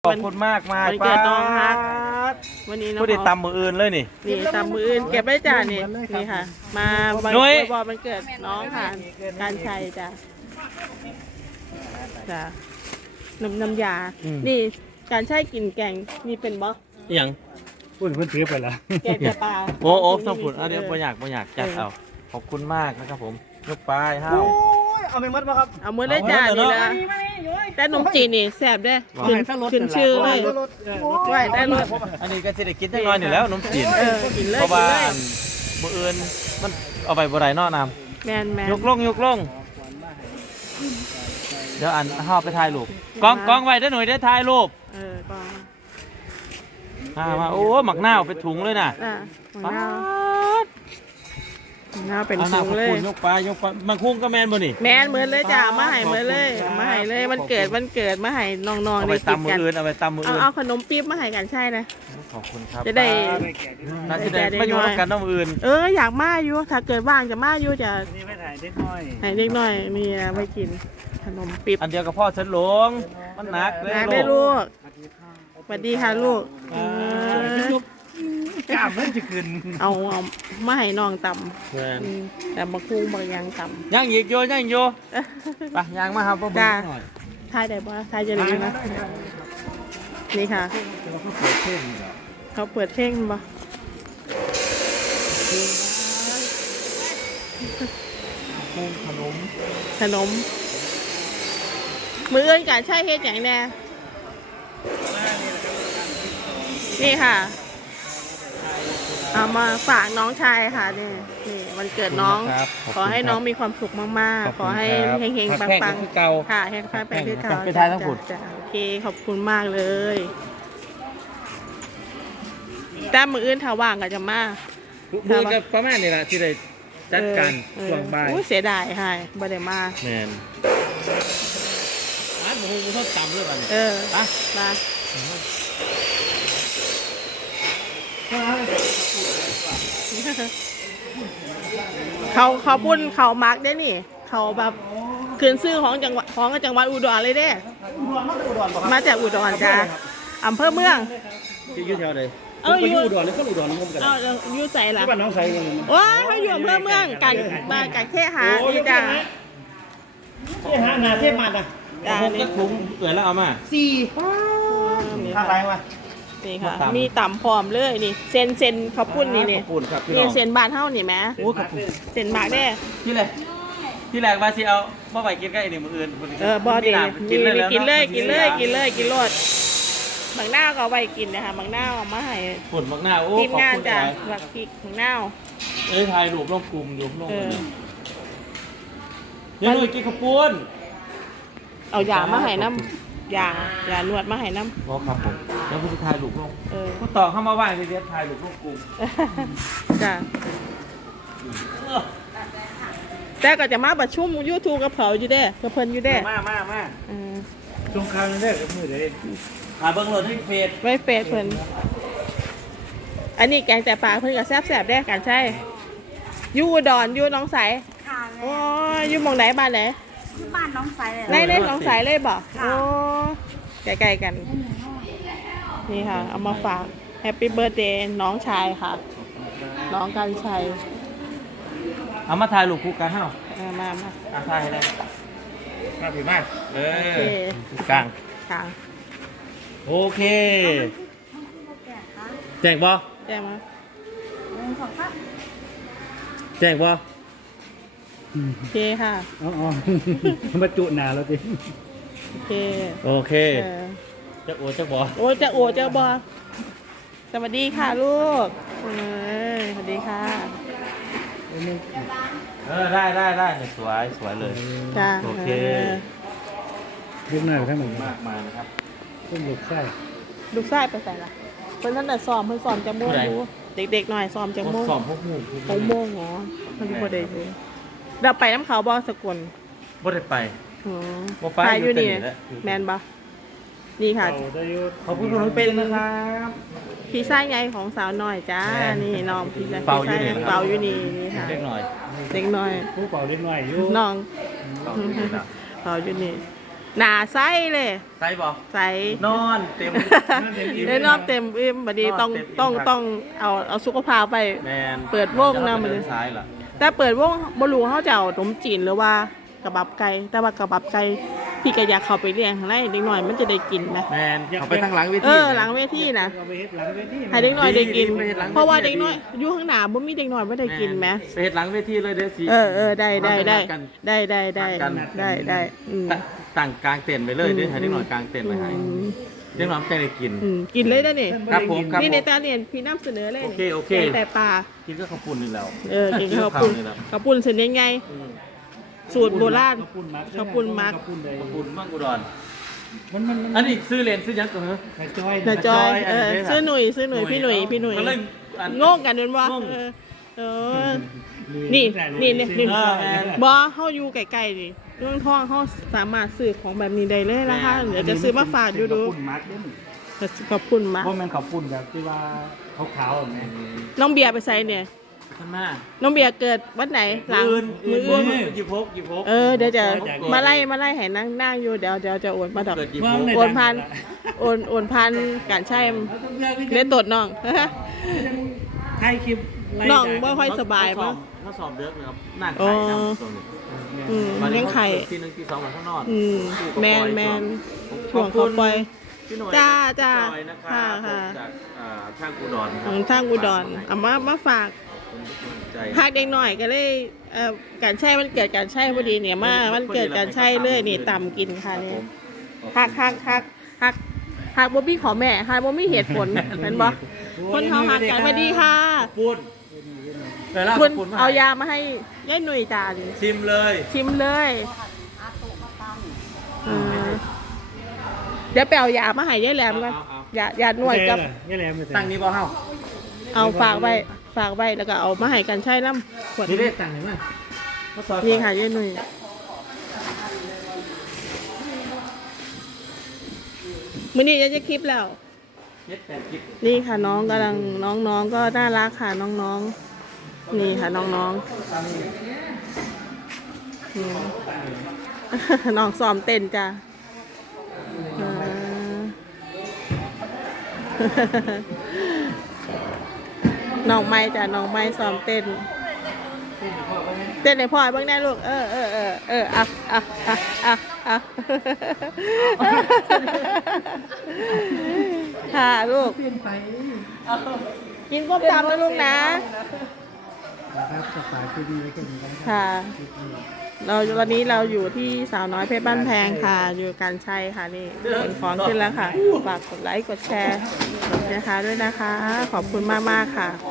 อบคุณมากมากวันเกิดน้องฮักวันนี้น้องผู้ได้ตำมืออื่นเลยนี่นี่ตำมืออื่นเก็บไว้จ้านี่นี่ค่ะ มาวันนุ้ยบอกมันเกิดน้องค่ะการชัยจ้ะจ้ะน้ำยา นี่การใช้กินแกงนี่เป็นบ่อย่างพูดเพิ่นถือไปละแกงจะปลาโอ้ต้องผุดเดี๋ยวบ่อยากจัดเอาขอบคุณมากนะครับผมยกไปห้าวเอาไปมัดมาครับเอามือเลยจ้านี่ละแต่ขนมจีนนี่แซ่บเด้ขึ้นชื่อเลยไหวได้รสอันนี้ก็จะได้กินจังน้อยนี่แล้วนมจีนกินเลยเพราะว่ากินเลยมืออื่นมันเอาไปบ่ได้นอกน้แมนแมนำยกลงเดี๋ยวอันห้าไปถ่ายรูปกองไว้ได้หน่อยได้ถ่ายรูปก็มาโอ้หมักหน้าวเป็นถุงเลยน่ะมะนาวมะนาวเป็นเอาหถุน้างเลยยกไปมาคุ้งก็แมนบ่นี่แมนเหมือนเลยจ้ามาให้เหมือนเลยมาให้เลยมันเกิดมาให้น้องๆเอาได้ไปกินตำมืกัอน อื่นเอาไปตำมืออื่นเอาขนมปี๊บมาให้กันใช่นะขอบคุณครับจะได้น่าจะได้มาอยู่ร่วมกันน้องมืออื่นอยากมาอยู่ถ้าเกิดว่างจะมาอยู่จะนี่ไม่ถ่ายเล็กน้อยให้เล็กน้อยมีไว้กินขนมปี๊บอันเดียวกับพ่อฉันหลงมันหนักเลยนะได้ลูกสวัสดีค่ะลูกกล้ามมันจะขึ้นเอามาให้น้องตแม่นำแต่บะคุ้งบางยังตย่างอีกโยย่างโยไปย่างมาครับพ่อบุญจ้าหน่อยำทายได้ปะทายจะได้นะนี่ค่ะ เขาเปิดเพลงปะขนมขนม มือเอื้นการใช้เฮ็ดอย่างแน่นี่ค่ะ เอามาฝากน้องชายค่ะนี่วันเกิดน้อง ขอให้น้องมีความสุขมากๆ ขอให้เฮงๆปังๆค่ะเฮงๆปังๆที่เก่าไปทายทั้งหมดจ้ะโอเคขอบคุณมากเลยแต่มืออื่นถ้าว่างก็จะมามือกับประมาณนี้แหละที่ได้จัดการช่วงบ่ายเสียดายค่ะบ่ได้มาแมนร้านหมูทอดต่ำเลยป่ะเนี่ยมา เขาพูดเขามาร์กได้นี่ เขาแบบคืนซื้อของจังหวัดอุดรเลยเด้มาจากอุดรจ้าอำเภอเมืองที่อยู่แถวใดอยู่อุดรเลยคนอุดรงมกันอยู่ใส่ละที่บ้านน้องใส่กันว้าเขาอยู่อำเภอเมืองกันมากันแค่หานี่จ้าที่หาหนาเทพมันนะจ้าผมนี่ก็ถุงเกลือแล้วเอามานี่ทางไรวะค่ะมีต่ำพร้อมเลยนี่เซนเขาพูดนี่ขอบคุณครับพี่น้นี่องเซนบานเท่านี่ไหมโอ้ขอบคุณเซนบาทแน่ที่แรกมาสิเอาบ่ไหวกินใกล้นี่มืออื่นบอดีกินเลยกินรสบางหน้าก็เอาไว้กินนะคะบางหน้าเอามาให้ผลมากหน้าโอ้ทีมขอบงานคุณจ้ะหลายหลักกิกของหน้าถ่ายรูปลงกลุ่มอยู่ลงเออยังหน่อยกินข้าวปุ้นเอายามาให้น้ำยานวดมาให้น้อ๋อครับผมแล้วผู้ถ่ายรูปลงำก็ต่อเข้ามาว่างเดี๋ยวถ่ายรูปลงกลุ่มจ้ะแต่ก็จะมาประชุม YouTube กับเขาอยู่เด้กับเพิ่นอยู่เด้มาสงครามนั่นแหละกับมือเลยหาเบิ้งโหลดที่เฟซไว้เฟซเพิ่นอันนี้แกงแต่ปลาเพิ่นก็แซ่บๆได้กันใช่อยู่อุดรอยู่หน้องใสค่ะโอ้ยอยู่หม่องไหนบ้านไหนที่บ้านน้องใสเลยในหน้องใสเลยบ่โอ้ใกล้ๆกัน นี่ค่ะ เอามาฝากแฮปปี้เบิร์ a เดย์น้องชายค่ะ น้องกันชัยเอามาถ่ายรูปคู่กันเฮ้ามาถ่ายให้ได้มาผิดมากโอเคกลางค่ะโอเคแก่ค่ะแจ้งบ่แจ้งมา 1 2 3 แจ้งบ่โอเคค่ะอ๋อมาจุหนาแล้วสิโอเคโอเคเออจะโอจะบ่โอ้จะโอจะบอสวัสดีค่ะลูกสวัสดีค่ะได้เนี่ยสวยเลยจ้าโอเคเล็กน้อยทั้งหมดมากมายนะครับต้นหลุดไส้ลูกชายไปใส่ละเพิ่นท่านแต่ซ้อมเพิ่นซ้อมจังโมงผู้ใดดูเด็กๆหน่อยซ้อมจังโมงสอบพวกหมู่ 6 โมงเหรอมันบ่ได้อยู่เราไปน้ำเขาบ่สกลบ่ได้ไปอืมบ่ไปถ่ายอยู่นี่อยู่แต่นี่แหละแมนบ่นี่ค่ะได้ยุดขอบคุณคุณน้องเป็นนะครับพี่ชายใหญ่ของสาวน้อยจ้าแม่นี่น้องพี่ชายเป่าอยู่นี่นะครับเป่าอยู่นี่นี่ค่ะเล็กหน่อยเด็กน้อยผู้เป่าเล็กน้อยอยู่น้องเป่าอยู่นี่นะเป่าอยู่นี่หนาไส้เลยใส่บ่ใส่นอนเต็มได้นอนเต็มอิ่มบัดนี้ต้องนอนเต็มอิ่มต้องเอาสุขภาพไปแมนเปิดวงนำมัมาเลยซ้ายล่ะแต่เปิดวงบ่รู้เขาจะเอาขนมจีนหรือว่ากระบับไก่แต่ว่ากระบับไก่พี่ก็อยากเข้าไปเลี้ยงข้างในเด็กน้อยมันจะได้กินนะแมนเอาไปทางหลังเวเอทีอหลังเวทีนะเอาไปเฮ็ดหลังเวทีให้เด็กน้อยได้กินดีไปเฮ็ดหลังเวทีเพราะว่าเด็กน้อยอยู่ข้างหน้าบ่มีเด็กน้อยบ่ได้กินไหมไปเฮ็ดหลังเวทีเลยเด้อสิเออได้มันเป็นได้นัดกันได้อืมตั้งกลางเต็นท์ไปเลยเด้อให้เด็กน้อยกลางเต็นท์ไว้ให้เด็กน้อยมันจะได้กินกินเลยได้นี่ครับผมครับนี่ในตาเนี่ยพี่นำเสนอเลยนี่โอเคแกงแต่ปลากินก็ข้าวปุ้นนี่แล้วกินข้าวปุ้นนี่แล้วข้าวปุ้นเส้นยังไงสูตรโบราณข้าวปุ้นมักข้าวปุ้นมักข้าวปุ้นใดข้าวปุ้นเมืองอุดรมันอันนี้ซื้อเลนซื้อหยังก่อนเหรอไข่จ้อยนาจอยอันนี้ครับซื้อหนุ่ยพี่หนุ่ยก็เลยอันงงกันเป็นว่างงเออ นี่เออแม่นบอเฮาอยู่ไกลๆดิเรื่องท่องเฮาสามารถซื้อของแบบนี้ได้เลยนะคะเดี๋ยวจะซื้อมาฝากดูข้าวปุ้นมักเด้อขอบคุณมากเพราะมันข้าวปุ้นแบบที่ว่าขาวๆแบบนี้น้องเบียร์ไปใส่เนี่ยข้างหน้าน้องเบียร์เกิดวันไหนหลังมืออื่อ้วนนหยิบพกเดี๋ยวจะมาไล่ให้นั่งอยู่เดี๋ยวจะโอนมาดอกเกิดหยิบว่าพกในโอนพันโอนพันการใช้เล่นตดน้องไทยคลิปไล่น้องจากบ่ค่อยสบายมั้งเขาสอบเดือกนะครับนั่งไข่น้ำตรงนี้เลี้ยงไข่ทีหนึ่งทีสองของข้างนอกแมนช่วงเขาปล่อยพี่หน่วยจ้าจอยนะครับค่ะผมจากช่างอุดรของทางอุดรเอามาฝากใจหากเด็กหน่อยก็เลยการใช้มันเกิดการใช้พอดีเนี่ยมามันเกิดการใช้เลยนี่ต่ำกินค่ะนี่หักบ่มีขอแม่หักบ่มีเหตุผลเป็นบ่คนเขาหักกันพอดีค่ะปุ้นแต่ละคุณปุ้นมาเอายามาให้ยายหนุ่ยจานชิมเลยชิมเลยอาตุมาตั้งเดี๋ยวไปเอายามาให้ยายแหลมกันยาหน่วยกับนี่แหละมือตั้งนี้บ่เฮาเอาฝากไว้แล้วก็เอามาให้กันใช้น้ำขวดนี่ได้ตั้งไหนมั้ยมาสอนนี่ค่ะยายหนุ่ยมื้อนี้จะคลิปแล้วเฮ็ดแบบกิ๊บนี่ค่ะน้องกำลังน้องก็น่ารักค่ะน้องๆนี่ค่ะน้องๆน้องซ้อมเต้นจ้ะน้องไม้จ้ะน้องไม้ซ้อมเต้นในพ่อเบิ่งได้ลูกค่ะลูกกินก้มตำนะลูกนะครับสปาคือดีไว้แค่นี้กันค่ะวันนี้เราอยู่ที่สาวน้อยเพชรบ้านแพงค่ะ อยู่กันชัยค่ะนี่เป็นฟอนขึ้นแล้วค่ะ ฝากกดไลค์กดแชร์นะคะด้วยนะคะ ขอบคุณมากๆค่ะ